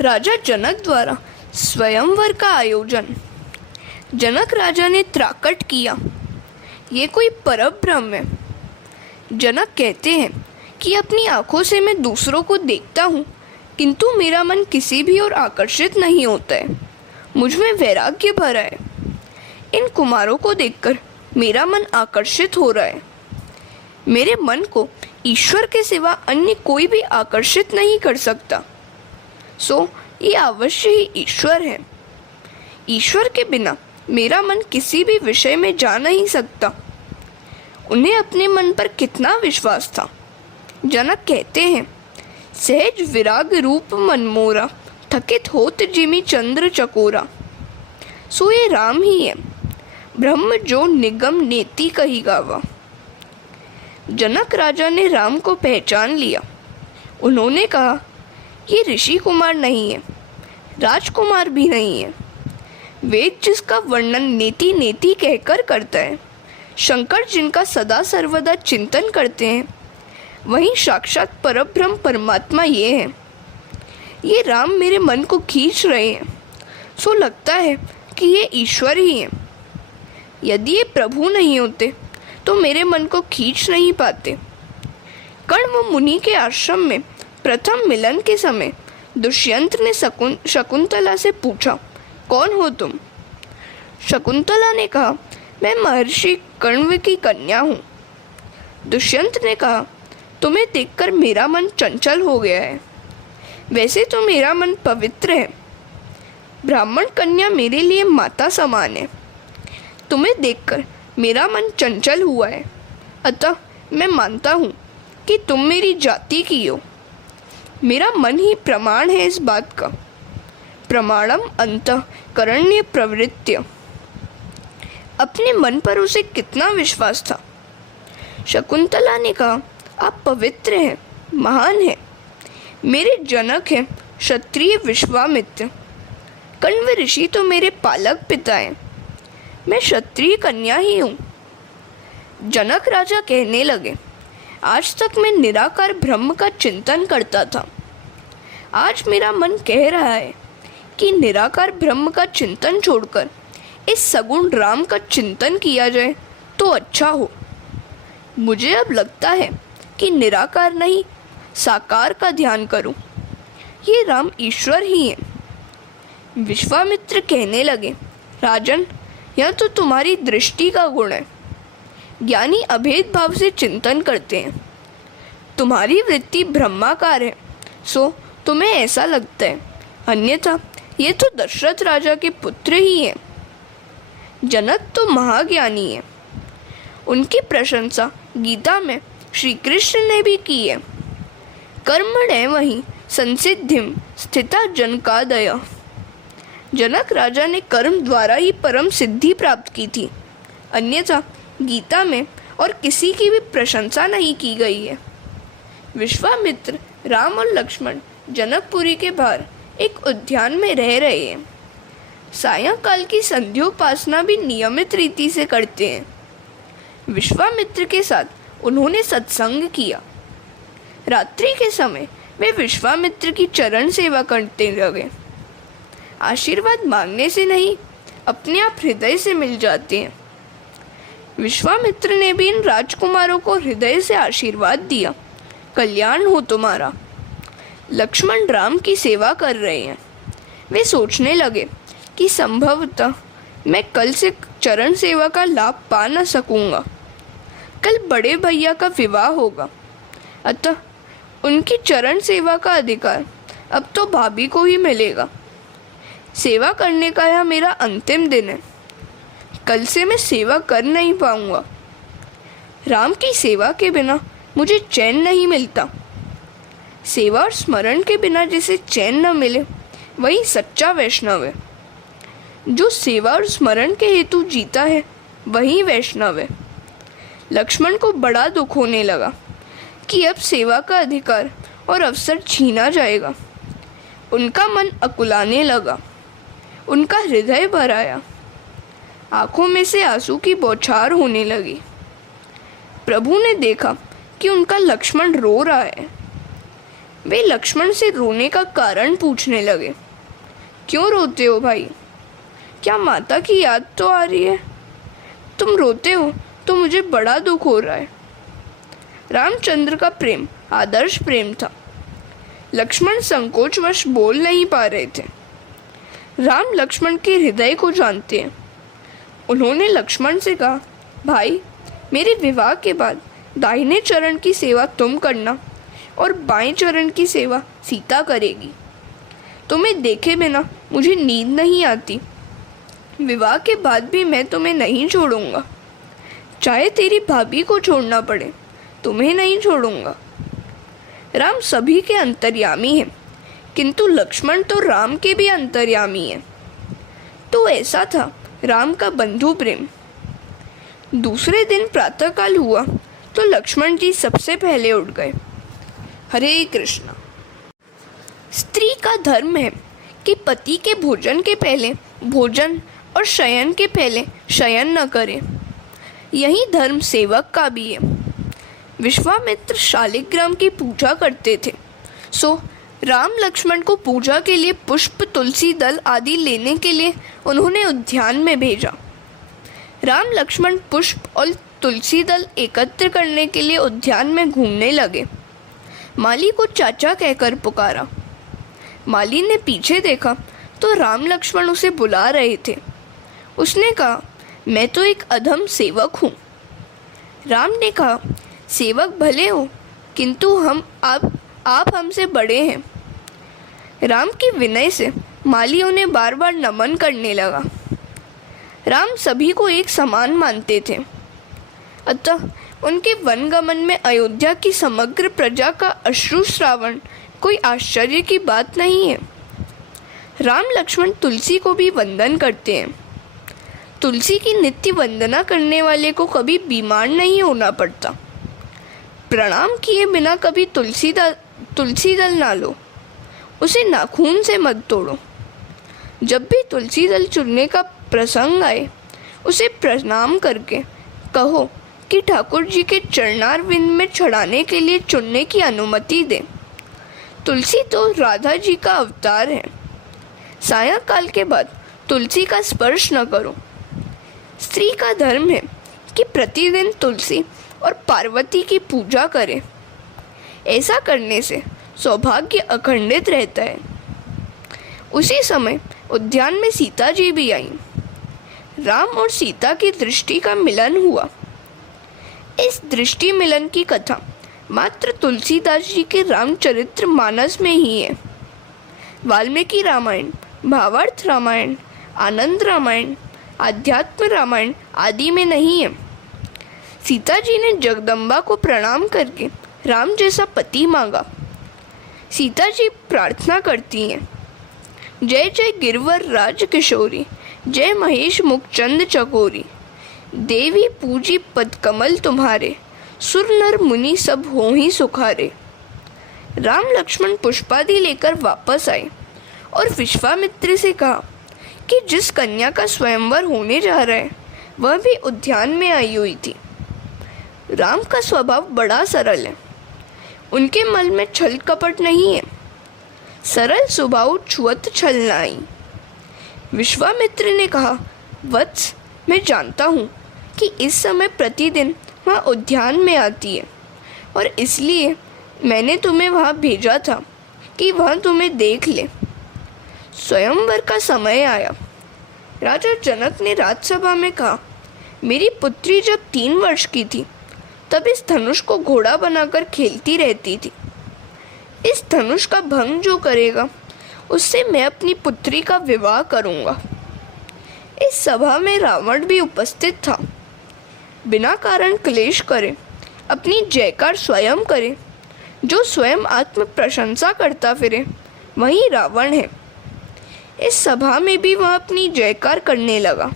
राजा जनक द्वारा स्वयंवर का आयोजन। जनक राजा ने त्राकट किया, ये कोई परब्रह्म है। जनक कहते हैं कि अपनी आंखों से मैं दूसरों को देखता हूँ, किंतु मेरा मन किसी भी ओर आकर्षित नहीं होता है। मुझ में वैराग्य भरा है। इन कुमारों को देखकर मेरा मन आकर्षित हो रहा है। मेरे मन को ईश्वर के सिवा अन्य कोई भी आकर्षित नहीं कर सकता। सो ये अवश्य ही ईश्वर है। ईश्वर के बिना मेरा मन किसी भी विषय में जा नहीं सकता। उन्हें अपने मन पर कितना विश्वास था। जनक कहते हैं, सहज विराग रूप मन मोरा, थकित होत जिमि चंद्र चकोरा। सो ये राम ही है, ब्रह्म जो निगम नेति कही गावा। जनक राजा ने राम को पहचान लिया। उन्होंने कहा, ये ऋषि कुमार नहीं है, राजकुमार भी नहीं है। वेद जिसका वर्णन नेति नेति कहकर करता है, शंकर जिनका सदा सर्वदा चिंतन करते हैं, वहीं साक्षात परब्रह्म परमात्मा ये है। ये राम मेरे मन को खींच रहे हैं। सो लगता है कि ये ईश्वर ही है। यदि ये प्रभु नहीं होते तो मेरे मन को खींच नहीं पाते। कण्व मुनि के आश्रम में प्रथम मिलन के समय दुष्यंत ने शकुंतला से पूछा, कौन हो तुम? शकुंतला ने कहा, मैं महर्षि कण्व की कन्या हूँ। दुष्यंत ने कहा, तुम्हें देखकर मेरा मन चंचल हो गया है। वैसे तो मेरा मन पवित्र है। ब्राह्मण कन्या मेरे लिए माता समान है। तुम्हें देखकर मेरा मन चंचल हुआ है, अतः मैं मानता हूँ कि तुम मेरी जाति की हो। मेरा मन ही प्रमाण है इस बात का। प्रमाणम अंतःकरण्य प्रवृत्ति। अपने मन पर उसे कितना विश्वास था। शकुंतला ने कहा, आप पवित्र हैं, महान हैं। मेरे जनक हैं क्षत्रिय विश्वामित्र। कण्व ऋषि तो मेरे पालक पिता हैं। मैं क्षत्रिय कन्या ही हूँ। जनक राजा कहने लगे, आज तक मैं निराकार ब्रह्म का चिंतन करता था। आज मेरा मन कह रहा है कि निराकार ब्रह्म का चिंतन छोड़कर इस सगुण राम का चिंतन किया जाए तो अच्छा हो। मुझे अब लगता है कि निराकार नहीं, साकार का ध्यान करूं। ये राम ईश्वर ही है। विश्वामित्र कहने लगे, राजन, यह तो तुम्हारी दृष्टि का गुण है। ज्ञानी अभेद भाव से चिंतन करते हैं। तुम्हारी वृत्ति ब्रह्माकार है, सो तुम्हें ऐसा लगता है, अन्यथा ये तो दशरथ राजा के पुत्र ही हैं। जनक तो महाज्ञानी है। उनकी प्रशंसा गीता में श्री कृष्ण ने भी की है। कर्मण्येवाहि संसिद्धिं स्थिता जनकादय। जनक राजा ने कर्म द्वारा ही परम सिद्धि प्राप्त की थी, अन्यथा गीता में और किसी की भी प्रशंसा नहीं की गई है। विश्वामित्र, राम और लक्ष्मण जनकपुरी के बाहर एक उद्यान में रह रहे हैं। सायंकाल की संध्योपासना भी नियमित रीति से करते हैं। विश्वामित्र के साथ उन्होंने सत्संग किया। रात्रि के समय वे विश्वामित्र की चरण सेवा करते लगे। आशीर्वाद मांगने से नहीं, अपने आप हृदय से मिल जाते हैं। विश्वामित्र ने भी इन राजकुमारों को हृदय से आशीर्वाद दिया, कल्याण हो तुम्हारा। लक्ष्मण राम की सेवा कर रहे हैं। वे सोचने लगे कि संभवतः मैं कल से चरण सेवा का लाभ पा न सकूंगा। कल बड़े भैया का विवाह होगा, अतः उनकी चरण सेवा का अधिकार अब तो भाभी को ही मिलेगा। सेवा करने का यह मेरा अंतिम दिन है। कल से मैं सेवा कर नहीं पाऊंगा। राम की सेवा के बिना मुझे चैन नहीं मिलता। सेवा और स्मरण के बिना जिसे चैन न मिले, वही सच्चा वैष्णव है। जो सेवा और स्मरण के हेतु जीता है, वही वैष्णव है। लक्ष्मण को बड़ा दुख होने लगा कि अब सेवा का अधिकार और अवसर छीना जाएगा। उनका मन अकुलाने लगा। उनका हृदय भर आया। आंखों में से आंसू की बौछार होने लगी। प्रभु ने देखा कि उनका लक्ष्मण रो रहा है। वे लक्ष्मण से रोने का कारण पूछने लगे। क्यों रोते हो भाई? क्या माता की याद तो आ रही है? तुम रोते हो तो मुझे बड़ा दुख हो रहा है। रामचंद्र का प्रेम आदर्श प्रेम था। लक्ष्मण संकोचवश बोल नहीं पा रहे थे। राम लक्ष्मण के हृदय को जानते हैं। उन्होंने लक्ष्मण से कहा, भाई, मेरे विवाह के बाद दाहिने चरण की सेवा तुम करना और बाएं चरण की सेवा सीता करेगी। तुम्हें देखे बिना मुझे नींद नहीं आती। विवाह के बाद भी मैं तुम्हें नहीं छोड़ूंगा। चाहे तेरी भाभी को छोड़ना पड़े, तुम्हें नहीं छोड़ूंगा। राम सभी के अंतर्यामी हैं, किंतु लक्ष्मण तो राम के भी अंतर्यामी हैं। तो ऐसा था राम का बंधु प्रेम। दूसरे दिन प्रातःकाल हुआ तो लक्ष्मण जी सबसे पहले उठ गए। हरे कृष्णा। स्त्री का धर्म है कि पति के भोजन के पहले भोजन और शयन के पहले शयन न करे। यही धर्म सेवक का भी है। विश्वामित्र शालिग्राम की पूजा करते थे, सो राम लक्ष्मण को पूजा के लिए पुष्प, तुलसी दल आदि लेने के लिए उन्होंने उद्यान में भेजा। राम लक्ष्मण पुष्प और तुलसी दल एकत्र करने के लिए उद्यान में घूमने लगे। माली को चाचा कहकर पुकारा। माली ने पीछे देखा तो राम लक्ष्मण उसे बुला रहे थे। उसने कहा, मैं तो एक अधम सेवक हूँ। राम ने कहा, सेवक भले हो, किंतु आप हमसे बड़े हैं। राम की विनय से माली उन्हें बार बार नमन करने लगा। राम सभी को एक समान मानते थे, अतः उनके वनगमन में अयोध्या की समग्र प्रजा का अश्रुश्रावण कोई आश्चर्य की बात नहीं है। राम लक्ष्मण तुलसी को भी वंदन करते हैं। तुलसी की नित्य वंदना करने वाले को कभी बीमार नहीं होना पड़ता। प्रणाम किए बिना कभी तुलसी दल ना लो, उसे नाखून से मत तोड़ो। जब भी तुलसी दल चुनने का प्रसंग आए, उसे प्रणाम करके कहो कि ठाकुर जी के चरणारविंद में चढ़ाने के लिए चुनने की अनुमति दे। तुलसी तो राधा जी का अवतार है। सायंकाल के बाद तुलसी का स्पर्श न करो। स्त्री का धर्म है कि प्रतिदिन तुलसी और पार्वती की पूजा करे। ऐसा करने से सौभाग्य अखंडित रहता है। उसी समय उद्यान में सीता जी भी आई। राम और सीता की दृष्टि का मिलन हुआ। इस दृष्टि मिलन की कथा मात्र तुलसीदास जी के रामचरित्र मानस में ही है। वाल्मीकि रामायण, भावार्थ रामायण, आनंद रामायण, आध्यात्म रामायण आदि में नहीं है। सीता जी ने जगदम्बा को प्रणाम करके राम जैसा पति मांगा। सीता जी प्रार्थना करती हैं, जय जय गिरवर राज किशोरी, जय महेश मुखचंद चकोरी, देवी पूजी पद कमल तुम्हारे, सुर नर मुनि सब हो ही सुखारे। राम लक्ष्मण पुष्पादि लेकर वापस आए और विश्वामित्र से कहा कि जिस कन्या का स्वयंवर होने जा रहा है वह भी उद्यान में आई हुई थी। राम का स्वभाव बड़ा सरल है। उनके मन में छल कपट नहीं है। सरल स्वभाव छुअत छल नाई। विश्वामित्र ने कहा, वत्स, मैं जानता हूँ कि इस समय प्रतिदिन वह उद्यान में आती है और इसलिए मैंने तुम्हें वहाँ भेजा था कि वह तुम्हें देख ले। स्वयंवर का समय आया। राजा जनक ने राजसभा में कहा, मेरी पुत्री जब 3 वर्ष की थी तब इस धनुष को घोड़ा बनाकर खेलती रहती थी। इस धनुष का भंग जो करेगा उससे मैं अपनी पुत्री का विवाह करूँगा। इस सभा में रावण भी उपस्थित था। बिना कारण क्लेश करे, अपनी जयकार स्वयं करे। जो स्वयं आत्म प्रशंसा करता फिरे वही रावण है। इस सभा में भी वह अपनी जयकार करने लगा।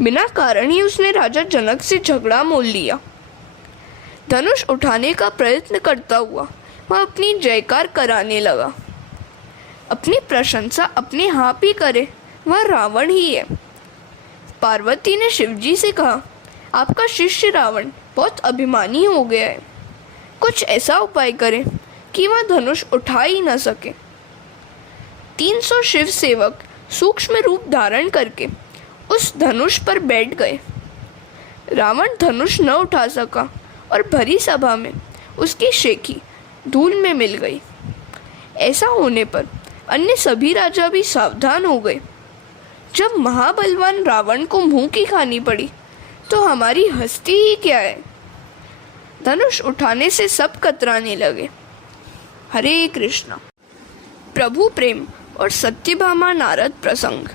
बिना कारण ही उसने राजा जनक से झगड़ा मोल लिया। धनुष उठाने का प्रयत्न करता हुआ वह अपनी जयकार कराने लगा। अपनी प्रशंसा अपने आप ही करे वह रावण ही है। पार्वती ने शिवजी से कहा, आपका शिष्य रावण बहुत अभिमानी हो गया है। कुछ ऐसा उपाय करें कि वह धनुष उठा ही न सके। 300 शिव सेवक सूक्ष्म रूप धारण करके उस धनुष पर बैठ गए। रावण धनुष न उठा सका और भरी सभा में उसकी शेखी धूल में मिल गई। ऐसा होने पर अन्य सभी राजा भी सावधान हो गए। जब महाबलवान रावण को मुंह की खानी पड़ी तो हमारी हस्ती ही क्या है। धनुष उठाने से सब कतराने लगे। हरे कृष्णा। प्रभु प्रेम और सत्यभामा नारद प्रसंग।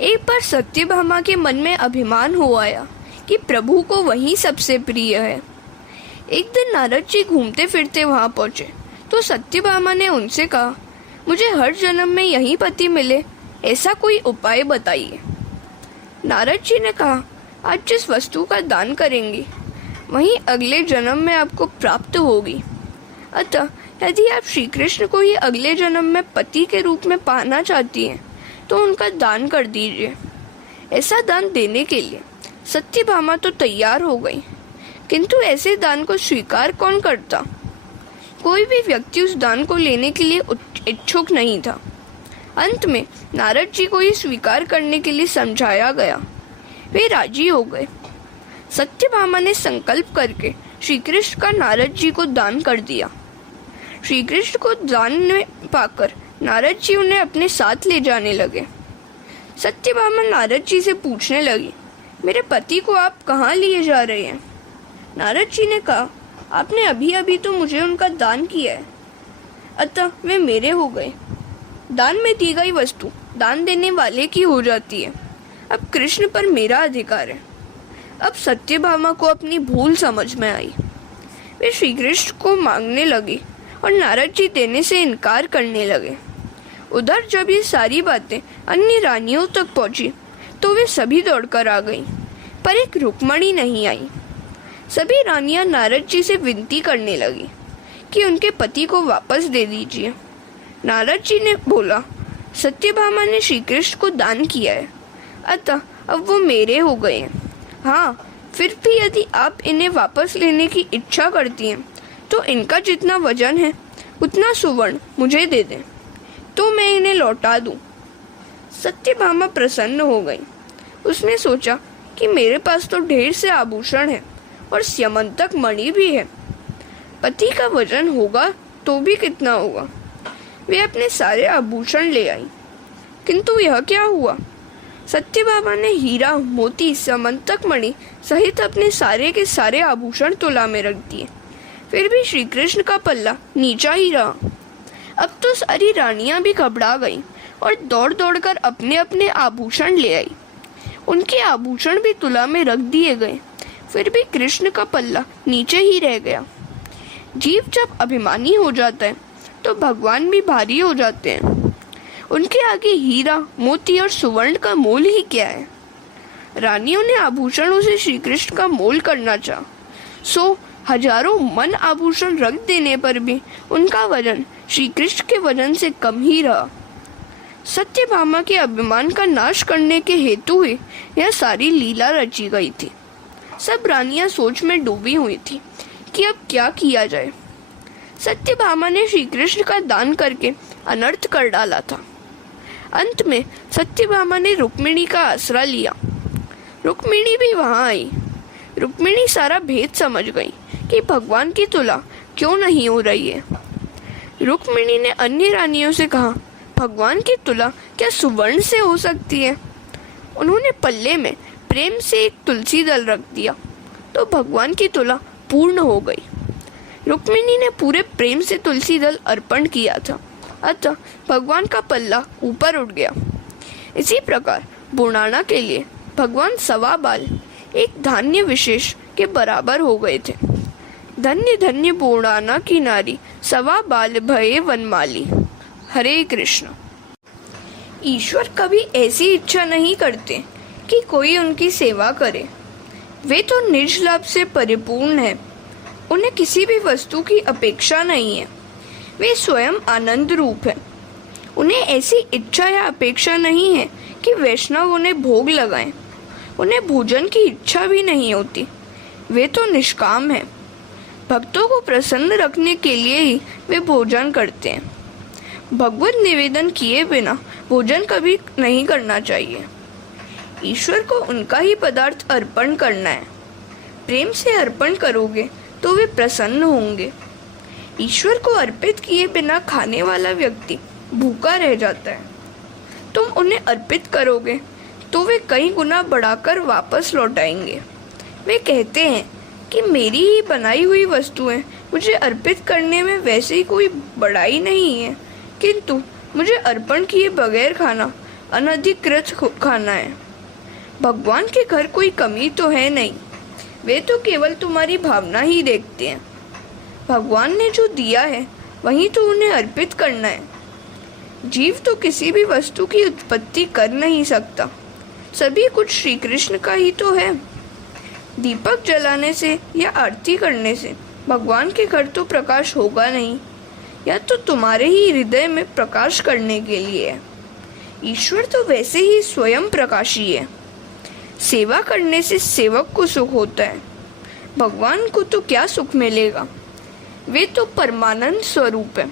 एक बार सत्यभामा के मन में अभिमान हो आया कि प्रभु को वही सबसे प्रिय है। एक दिन नारद जी घूमते फिरते वहां पहुंचे तो सत्यभामा ने उनसे कहा, मुझे हर जन्म में यही पति मिले, ऐसा कोई उपाय बताइए। नारद जी ने कहा, आज जिस वस्तु का दान करेंगी वहीं अगले जन्म में आपको प्राप्त होगी। अतः यदि आप श्री कृष्ण को ही अगले जन्म में पति के रूप में पाना चाहती हैं तो उनका दान कर दीजिए। ऐसा दान देने के लिए सत्यभामा तो तैयार हो गई, किंतु ऐसे दान को स्वीकार कौन करता। कोई भी व्यक्ति उस दान को लेने के लिए इच्छुक नहीं था। अंत में नारद जी को ये स्वीकार करने के लिए समझाया गया। वे राजी हो गए। सत्यभामा ने संकल्प करके श्री कृष्ण का नारद जी को दान कर दिया। श्री कृष्ण को दान में पाकर नारद जी उन्हें अपने साथ ले जाने लगे। सत्यभामा नारद जी से पूछने लगी, मेरे पति को आप कहाँ लिए जा रहे हैं। नारद जी ने कहा, आपने अभी अभी तो मुझे उनका दान किया है, अतः वे मेरे हो गए। दान में दी गई वस्तु दान देने वाले की हो जाती है। अब कृष्ण पर मेरा अधिकार है। अब सत्यभामा को अपनी भूल समझ में आई। वे श्री कृष्ण को मांगने लगी और नारद जी देने से इनकार करने लगे। उधर जब ये सारी बातें अन्य रानियों तक पहुंची तो वे सभी दौड़कर आ गईं, पर एक रुक्मणी नहीं आई। सभी रानियां नारद जी से विनती करने लगी कि उनके पति को वापस दे दीजिए। नारद जी ने बोला, सत्यभामा ने श्री कृष्ण को दान किया है, अतः अब वो मेरे हो गए हैं। हाँ, फिर भी यदि आप इन्हें वापस लेने की इच्छा करती हैं तो इनका जितना वजन है उतना सुवर्ण मुझे दे दें तो मैं इन्हें लौटा दूं। सत्यभामा प्रसन्न हो गई। उसने सोचा कि मेरे पास तो ढेर से आभूषण है और स्यमंतक मणि भी है, पति का वजन होगा तो भी कितना होगा। वे अपने सारे आभूषण ले आई, किंतु यह क्या हुआ। सत्यभामा ने हीरा, मोती, स्यमंतक मणि सहित अपने सारे के सारे आभूषण तुला में रख दिए, फिर भी श्री कृष्ण का पल्ला नीचा ही रहा। अब तो सारी रानियां भी घबरा गईं और दौड़ दौड़ कर अपने अपने आभूषण ले आई। उनके आभूषण भी तुला में रख दिए गए, फिर भी कृष्ण का पल्ला नीचे ही रह गया। जीव जब अभिमानी हो जाता है तो भगवान भी भारी हो जाते हैं। उनके आगे हीरा, मोती और सुवर्ण का मोल ही क्या है। रानियों ने आभूषणों से श्री कृष्ण का मोल करना चाहा, सो हजारों मन आभूषण रख देने पर भी उनका वजन श्री कृष्ण के वजन से कम ही रहा। सत्यभामा के अभिमान का नाश करने के हेतु ही यह सारी लीला रची गई थी। सब रानियां सोच में डूबी हुई थी कि अब क्या किया जाए। सत्यभामा ने श्री कृष्ण का दान करके अनर्थ कर डाला था। अंत में सत्यभामा ने रुक्मिणी का आसरा लिया। रुक्मिणी भी वहां आई। रुक्मिणी सारा भेद समझ गई कि भगवान की तुला क्यों नहीं हो रही है। रुक्मिणी ने अन्य रानियों से कहा, भगवान की तुला क्या सुवर्ण से हो सकती है। उन्होंने पल्ले में प्रेम से एक तुलसी दल रख दिया तो भगवान की तुला पूर्ण हो गई। रुक्मिणी ने पूरे प्रेम से तुलसी दल अर्पण किया था, अतः भगवान का पल्ला ऊपर उठ गया। इसी प्रकार बुढ़ाना के लिए भगवान सवा बाल एक धान्य विशेष के बराबर हो गए थे। धन्य धन्य बुढ़ाना की नारी, सवा बाल भये वनमाली। हरे कृष्ण। ईश्वर कभी ऐसी इच्छा नहीं करते कि कोई उनकी सेवा करे। वे तो निज लाभ से परिपूर्ण है। उन्हें किसी भी वस्तु की अपेक्षा नहीं है। वे स्वयं आनंद रूप है। उन्हें ऐसी इच्छा या अपेक्षा नहीं है कि वैष्णव उन्हें भोग लगाएं। उन्हें भोजन की इच्छा भी नहीं होती। वे तो निष्काम हैं। भक्तों को प्रसन्न रखने के लिए ही वे भोजन करते हैं। भगवत निवेदन किए बिना भोजन कभी नहीं करना चाहिए। ईश्वर को उनका ही पदार्थ अर्पण करना है। प्रेम से अर्पण करोगे तो वे प्रसन्न होंगे। ईश्वर को अर्पित किए बिना खाने वाला व्यक्ति भूखा रह जाता है। तुम उन्हें अर्पित करोगे तो वे कई गुना बढ़ाकर वापस लौटाएंगे। वे कहते हैं कि मेरी ही बनाई हुई वस्तुएं मुझे अर्पित करने में वैसे ही कोई बड़ाई नहीं है, किंतु मुझे अर्पण किए बगैर खाना अनधिकृत खाना है। भगवान के घर कोई कमी तो है नहीं, वे तो केवल तुम्हारी भावना ही देखते हैं। भगवान ने जो दिया है वही तो उन्हें अर्पित करना है। जीव तो किसी भी वस्तु की उत्पत्ति कर नहीं सकता, सभी कुछ श्री कृष्ण का ही तो है। दीपक जलाने से या आरती करने से भगवान के घर तो प्रकाश होगा नहीं, या तो तुम्हारे ही हृदय में प्रकाश करने के लिए है। ईश्वर तो वैसे ही स्वयं प्रकाशी है। सेवा करने से सेवक को सुख होता है, भगवान को तो क्या सुख मिलेगा, वे तो परमानंद स्वरूप है।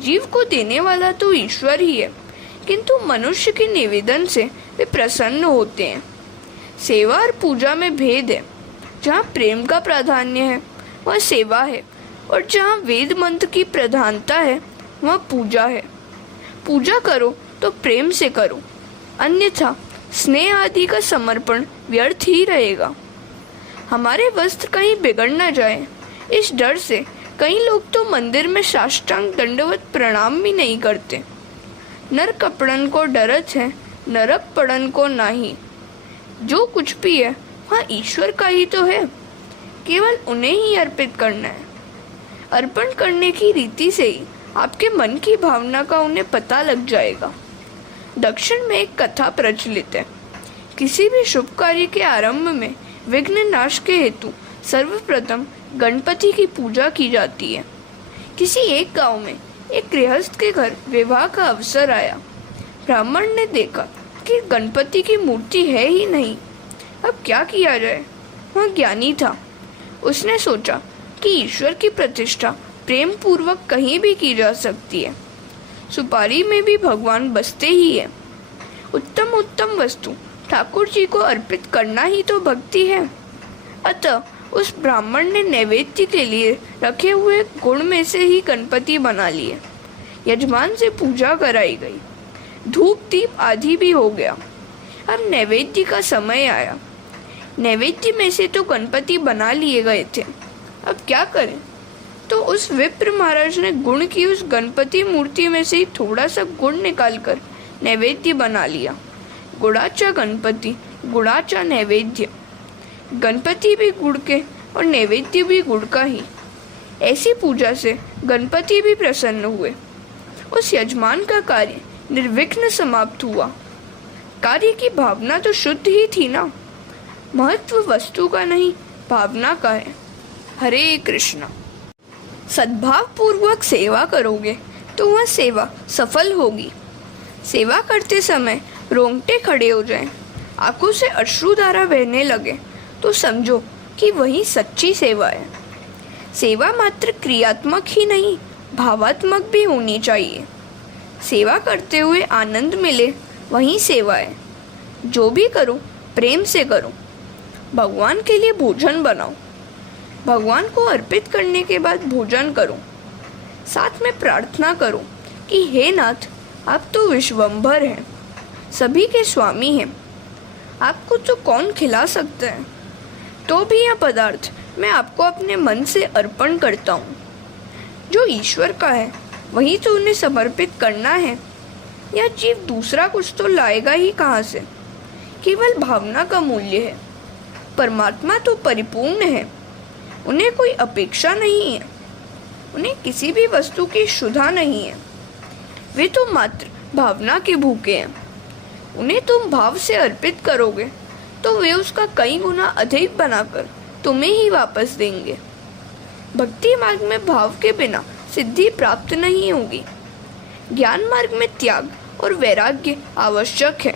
जीव को देने वाला तो ईश्वर ही है, किंतु मनुष्य के निवेदन से वे प्रसन्न होते हैं। सेवा और पूजा में भेद है। जहाँ प्रेम का प्राधान्य है वह सेवा है, और जहाँ वेद मंत्र की प्रधानता है वह पूजा है। पूजा करो तो प्रेम से करो, अन्यथा स्नेह आदि का समर्पण व्यर्थ ही रहेगा। हमारे वस्त्र कहीं बिगड़ न जाए, इस डर से कई लोग तो मंदिर में साष्टांग दंडवत प्रणाम भी नहीं करते। नर कपड़न को डरत है, नरक पड़न को नाही। जो कुछ भी है वह ईश्वर का ही तो है, केवल उन्हें ही अर्पित करना है। अर्पण करने की रीति से ही आपके मन की भावना का उन्हें पता लग जाएगा। दक्षिण में एक कथा प्रचलित है। किसी भी शुभ कार्य के आरंभ में विघ्न नाश के हेतु सर्वप्रथम गणपति की पूजा की जाती है। किसी एक गांव में एक गृहस्थ के घर विवाह का अवसर आया। ब्राह्मण ने देखा कि गणपति की मूर्ति है ही नहीं, अब क्या किया जाए। वह ज्ञानी था, उसने सोचा कि ईश्वर की प्रतिष्ठा प्रेम पूर्वक कहीं भी की जा सकती है। सुपारी में भी भगवान बसते ही है। उत्तम उत्तम वस्तु ठाकुर जी को अर्पित करना ही तो भक्ति है। अतः उस ब्राह्मण ने नैवेद्य के लिए रखे हुए गुड़ में से ही गणपति बना लिए। यजमान से पूजा कराई गई, धूप दीप आदि भी हो गया। अब नैवेद्य का समय आया। नैवेद्य में से तो गणपति बना लिए गए थे, अब क्या करें। तो उस विप्र महाराज ने गुड़ की उस गणपति मूर्ति में से ही थोड़ा सा गुड़ निकालकर नैवेद्य बना लिया। गुड़ाचा गणपति, गुड़ाचा नैवेद्य। गणपति भी गुड़ के और नैवेद्य भी गुड़ का ही। ऐसी पूजा से गणपति भी प्रसन्न हुए। उस यजमान का कार्य निर्विघ्न समाप्त हुआ। कार्य की भावना तो शुद्ध ही थी ना। महत्व वस्तु का नहीं, भावना का है। हरे कृष्णा। सद्भाव पूर्वक सेवा करोगे तो वह सेवा सफल होगी। सेवा करते समय रोंगटे खड़े हो जाएं, आंखों से अश्रुधारा बहने लगे तो समझो कि वही सच्ची सेवा है। सेवा मात्र क्रियात्मक ही नहीं, भावात्मक भी होनी चाहिए। सेवा करते हुए आनंद मिले वही सेवा है। जो भी करो प्रेम से करो। भगवान के लिए भोजन बनाओ, भगवान को अर्पित करने के बाद भोजन करो। साथ में प्रार्थना करो कि हे नाथ, आप तो विश्वंभर हैं, सभी के स्वामी हैं, आपको तो कौन खिला सकता है। तो भी यह पदार्थ मैं आपको अपने मन से अर्पण करता हूँ। जो ईश्वर का है वही तो उन्हें समर्पित करना है। यह जीव दूसरा कुछ तो लाएगा ही कहाँ से, केवल भावना का मूल्य है। परमात्मा तो परिपूर्ण है, उन्हें कोई अपेक्षा नहीं है, उन्हें किसी भी वस्तु की क्षुधा नहीं है। वे तो मात्र भावना के भूखे हैं। उन्हें तुम भाव से अर्पित करोगे तो वे उसका कई गुना अधिक बनाकर तुम्हें ही वापस देंगे। भक्ति मार्ग में भाव के बिना सिद्धि प्राप्त नहीं होगी। ज्ञान मार्ग में त्याग और वैराग्य आवश्यक है।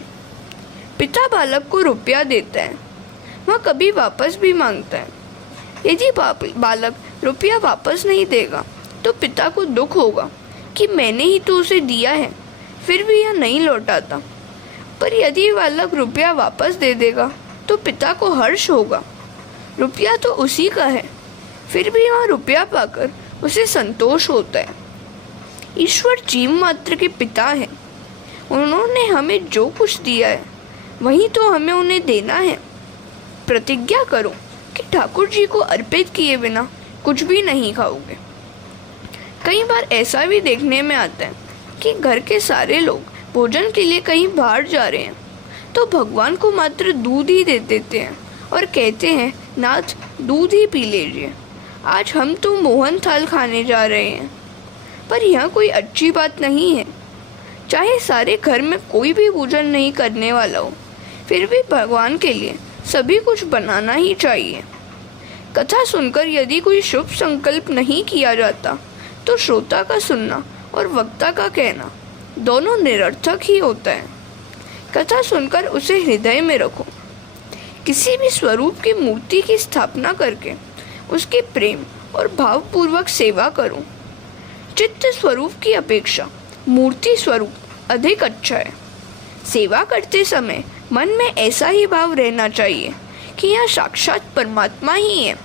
पिता बालक को रुपया देता है, वह कभी वापस भी मांगता है। यदि बालक रुपया वापस नहीं देगा तो पिता को दुख होगा कि मैंने ही तो उसे दिया है, फिर भी यह नहीं लौटाता। पर यदि बालक रुपया वापस दे देगा तो पिता को हर्ष होगा। रुपया तो उसी का है, फिर भी वह रुपया पाकर उसे संतोष होता है। ईश्वर जीव मात्र के पिता हैं। उन्होंने हमें जो कुछ दिया है वही तो हमें उन्हें देना है। प्रतिज्ञा करो कि ठाकुर जी को अर्पित किए बिना कुछ भी नहीं खाओगे। कई बार ऐसा भी देखने में आता है कि घर के सारे लोग भोजन के लिए कहीं बाहर जा रहे हैं तो भगवान को मात्र दूध ही दे देते हैं और कहते हैं, नाथ दूध ही पी लीजिए, आज हम तो मोहन थाल खाने जा रहे हैं। पर यह कोई अच्छी बात नहीं है। चाहे सारे घर में कोई भी भोजन नहीं करने वाला हो, फिर भी भगवान के लिए सभी कुछ बनाना ही चाहिए। कथा सुनकर यदि कोई शुभ संकल्प नहीं किया जाता तो श्रोता का सुनना और वक्ता का कहना दोनों निरर्थक ही होता है। कथा सुनकर उसे हृदय में रखो। किसी भी स्वरूप की मूर्ति की स्थापना करके उसकी प्रेम और भावपूर्वक सेवा करो। चित्त स्वरूप की अपेक्षा मूर्ति स्वरूप अधिक अच्छा है। सेवा करते समय मन में ऐसा ही भाव रहना चाहिए कि यह साक्षात परमात्मा ही है।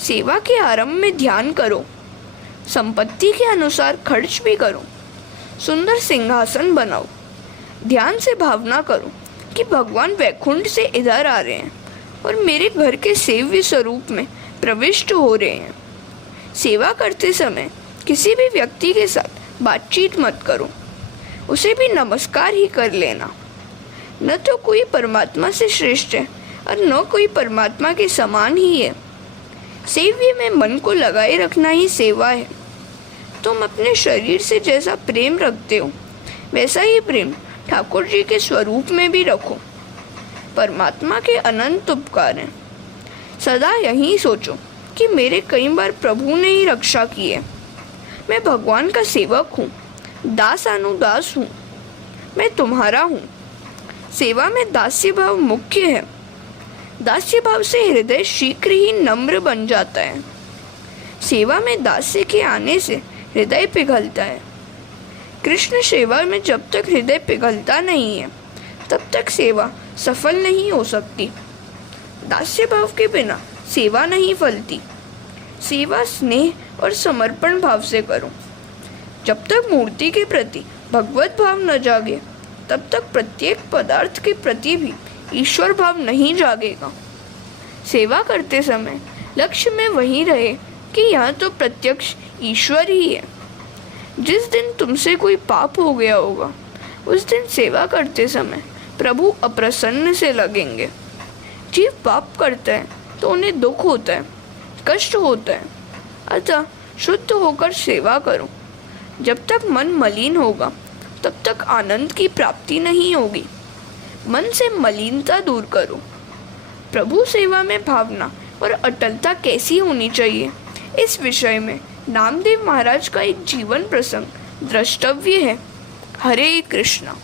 सेवा के आरंभ में ध्यान करो, संपत्ति के अनुसार खर्च भी करो। सुंदर सिंहासन बनाओ। ध्यान से भावना करो कि भगवान वैकुंठ से इधर आ रहे हैं और मेरे घर के सेव्य स्वरूप में प्रविष्ट हो रहे हैं। सेवा करते समय किसी भी व्यक्ति के साथ बातचीत मत करो, उसे भी नमस्कार ही कर लेना। न तो कोई परमात्मा से श्रेष्ठ है और न कोई परमात्मा के समान ही है। सेव्य में मन को लगाए रखना ही सेवा है। तुम अपने शरीर से जैसा प्रेम रखते हो वैसा ही प्रेम ठाकुर जी के स्वरूप में भी रखो। परमात्मा के अनंत उपकार हैं। सदा यही सोचो कि मेरे कई बार प्रभु ने ही रक्षा की है। मैं भगवान का सेवक हूँ, दासानुदास हूँ, मैं तुम्हारा हूँ। सेवा में दास्य भाव मुख्य है। दास्य भाव से हृदय शीघ्र ही नम्र बन जाता है। सेवा में दास्य के आने से हृदय पिघलता है। कृष्ण सेवा में जब तक हृदय पिघलता नहीं है तब तक सेवा सफल नहीं हो सकती। दास्य भाव के बिना सेवा नहीं फलती। सेवा स्नेह और समर्पण भाव से करो। जब तक मूर्ति के प्रति भगवत भाव न जागे तब तक प्रत्येक पदार्थ के प्रति भी ईश्वर भाव नहीं जागेगा। सेवा करते समय लक्ष्य में वही रहे कि यह तो प्रत्यक्ष ईश्वर ही है। जिस दिन तुमसे कोई पाप हो गया होगा उस दिन सेवा करते समय प्रभु अप्रसन्न से लगेंगे। जीव पाप करता है तो उन्हें दुख होता है, कष्ट होता है। अतः शुद्ध होकर सेवा करो। जब तक मन मलिन होगा तब तक आनंद की प्राप्ति नहीं होगी। मन से मलिनता दूर करो। प्रभु सेवा में भावना और अटलता कैसी होनी चाहिए, इस विषय में नामदेव महाराज का एक जीवन प्रसंग द्रष्टव्य है। हरे कृष्णा।